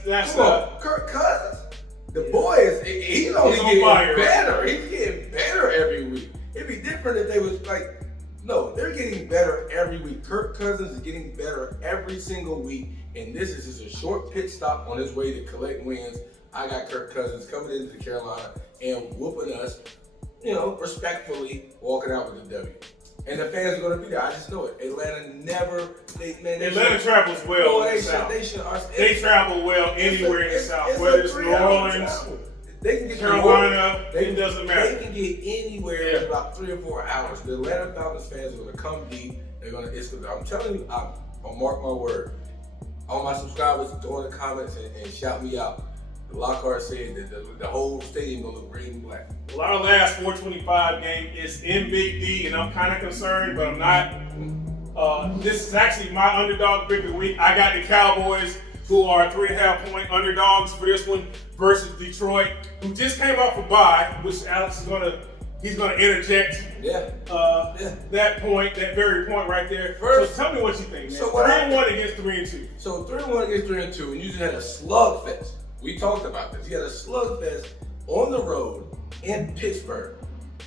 Kirk Cousins. The boy he's only getting better. He's getting better every week. It'd be different if they was like, no, they're getting better every week. Kirk Cousins is getting better every single week, and this is just a short pit stop on his way to collect wins. I got Kirk Cousins coming into Carolina and whooping us, respectfully walking out with a W. And the fans are going to be there. I just know it. Atlanta Atlanta travels well in the South. They travel well anywhere in the South, whether it's New Orleans, they can get Carolina, it doesn't matter. They can get anywhere in about 3 or 4 hours. The Atlanta Falcons fans are going to come deep. I'm telling you, I'll mark my word. All my subscribers, go in the comments and shout me out. Lockhart said that the whole stadium gonna look green and black. Well, our last 425 game is in Big D, and I'm kind of concerned, but I'm not. This is actually my underdog pick of the week. I got the Cowboys, who are 3.5-point underdogs for this one, versus Detroit, who just came off a bye, which Alex is gonna interject. That very point right there. First, so tell me what you think, man. So 3-1 against 3-2. So 3-1 against 3-2, and you just had a slugfest. We talked about this. You had a slugfest on the road in Pittsburgh.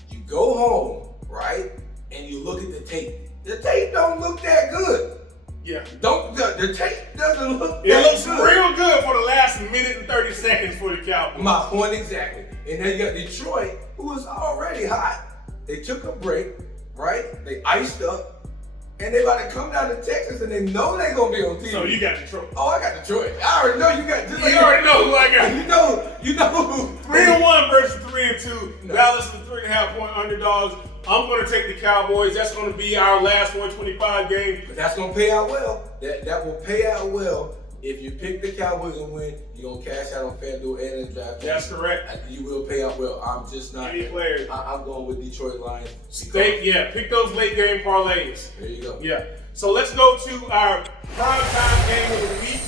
You go home, right, and you look at the tape. The tape don't look that good. Yeah. The tape doesn't look that good. It looks real good for the last minute and 30 seconds for the Cowboys. My point exactly. And then you got Detroit, who was already hot. They took a break, right? They iced up. And they about to come down to Texas, and they know they're going to be on TV. So you got Detroit. Oh, I got Detroit. I already know you got Detroit. You already know who I got. You know who. 3-1 versus 3-2. No. Dallas is 3.5-point underdogs. I'm going to take the Cowboys. That's going to be our last 125 game. But that's going to pay out well. That will pay out well. If you pick the Cowboys and win, you're going to cash out on FanDuel and in the draft. That's correct. You will pay out well. I'm just not. Any players. I'm going with Detroit Lions. Pick those late game parlays. There you go. Yeah. So let's go to our primetime game of the week.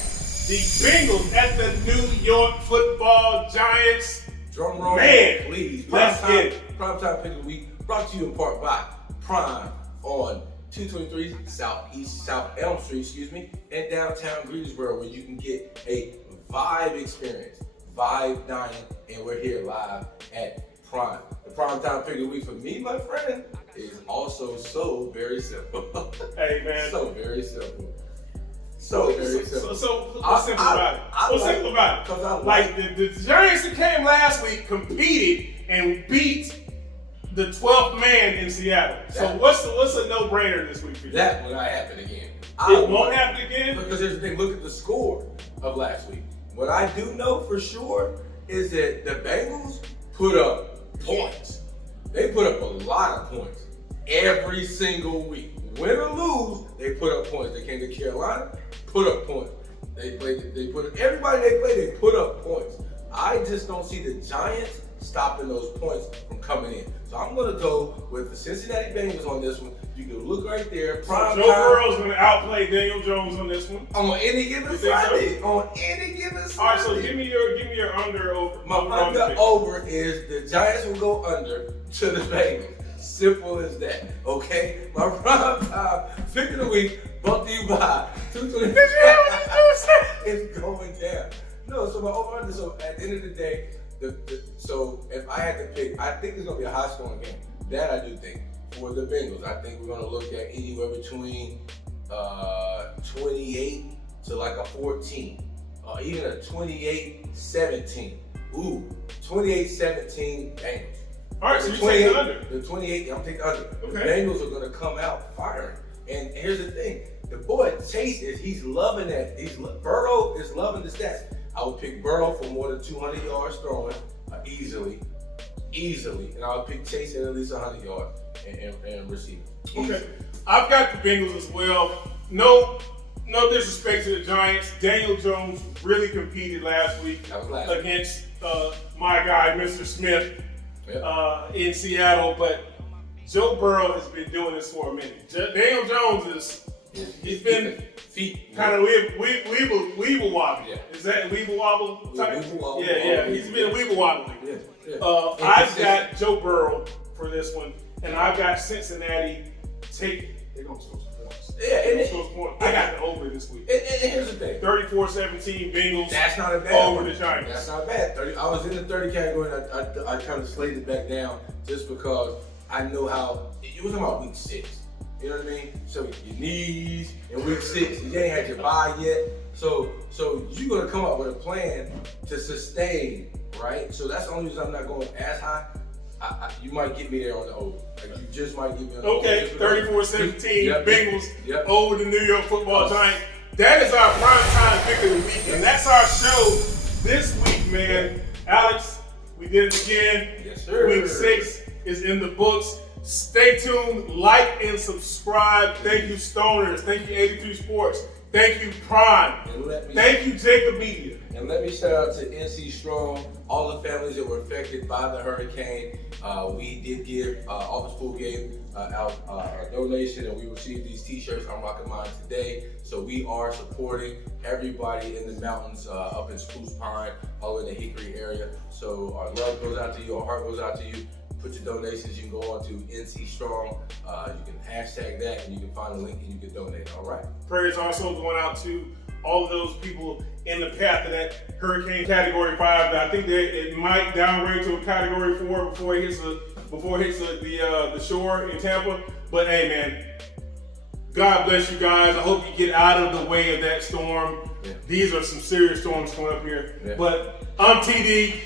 The Bengals at the New York Football Giants. Drum roll, Man, please. let's get it. Primetime pick of the week brought to you in part by Prime on 223 South Elm Street, in downtown Greensboro, where you can get a vibe experience, vibe dining, and we're here live at Prime. The primetime pick of the week for me, my friend, is also so very simple. Hey, man. So very simple. So very simple. So what's simple about it? What's simple about it? Because I like the Giants that came last week competed and beat the 12th man in Seattle. So what's a no-brainer this week for you? That will not happen again. It won't happen again? Because here's the thing, look at the score of last week. What I do know for sure is that the Bengals put up points. They put up a lot of points every single week. Win or lose, they put up points. They came to Carolina, put up points. Everybody they play, they put up points. I just don't see the Giants stopping those points from coming in. So I'm going to go with the Cincinnati Bengals on this one. You can look right there. Prime Joe Burrow's going to outplay Daniel Jones on this one. On any given Friday. So? On any given Friday. All right, so give me your under over. My under over is the Giants will go under to the Bengals. Simple as that. Okay? My prime time pick of the week brought to you by 220. It's going down. No, so my over under. So at the end of the day, so if I had to pick, I think it's going to be a high scoring game. That I do think. For the Bengals, I think we're going to look at anywhere between 28 to like a 14. Even a 28-17. Ooh, 28-17 Bengals. All right, so you're taking under. The 28, I'm taking under. Okay. The Bengals are going to come out firing. And here's the thing. The boy Chase he's loving that. Burrow is loving the stats. I would pick Burrow for more than 200 yards throwing easily. And I would pick Chase at least 100 yards and receiving. Okay. I've got the Bengals as well. No disrespect to the Giants. Daniel Jones really competed last week against my guy, Mr. Smith, in Seattle. But Joe Burrow has been doing this for a minute. Daniel Jones he's been kind of weeble wobble. Yeah. Is that weeble wobble type? Weeble wobble. Yeah. He's been weeble wobbling. Yeah. I've got Joe Burrow for this one, and I've got Cincinnati they're going to score some points. I got the over this week. And here's the thing. 34-17 Bengals. That's not a bad over the Giants. That's not bad. I was in the 30 category, and I kind of slayed it back down just because I know how, it was about week 6. You know what I mean? So your knees in week 6, you ain't had your bye yet. So you're going to come up with a plan to sustain, right? So that's the only reason I'm not going as high. You might get me there on the over. Like you just might get me on the over. Okay, 34-17 Bengals over the New York Football Giants. That is our primetime pick of the week, and that's our show this week, man. Alex, we did it again. Yes, sir. Week 6 is in the books. Stay tuned, like and subscribe. Thank you, Stoners. Thank you, 83 Sports. Thank you, Prime. Thank you, Jacob Media. And let me shout out to NC Strong, all the families that were affected by the hurricane. We did give, Office Pool gave out a donation, and we received these t-shirts. I'm rocking mine today. So we are supporting everybody in the mountains up in Spruce Pine, all in the Hickory area. So our love goes out to you, our heart goes out to you. Put your donations, you can go on to NC Strong. You can hashtag that, and you can find a link and you can donate. All right. Prayers also going out to all of those people in the path of that hurricane category 5. I think that it might downgrade to a category 4 before it hits the shore in Tampa. But hey, man, God bless you guys. I hope you get out of the way of that storm. Yeah. These are some serious storms coming up here. Yeah. But I'm TD.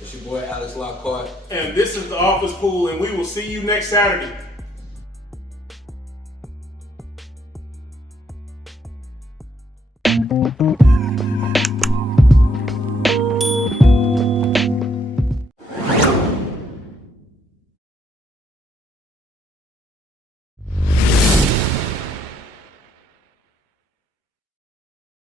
It's your boy Alex Lockhart. And this is the Office Pool, and we will see you next Saturday.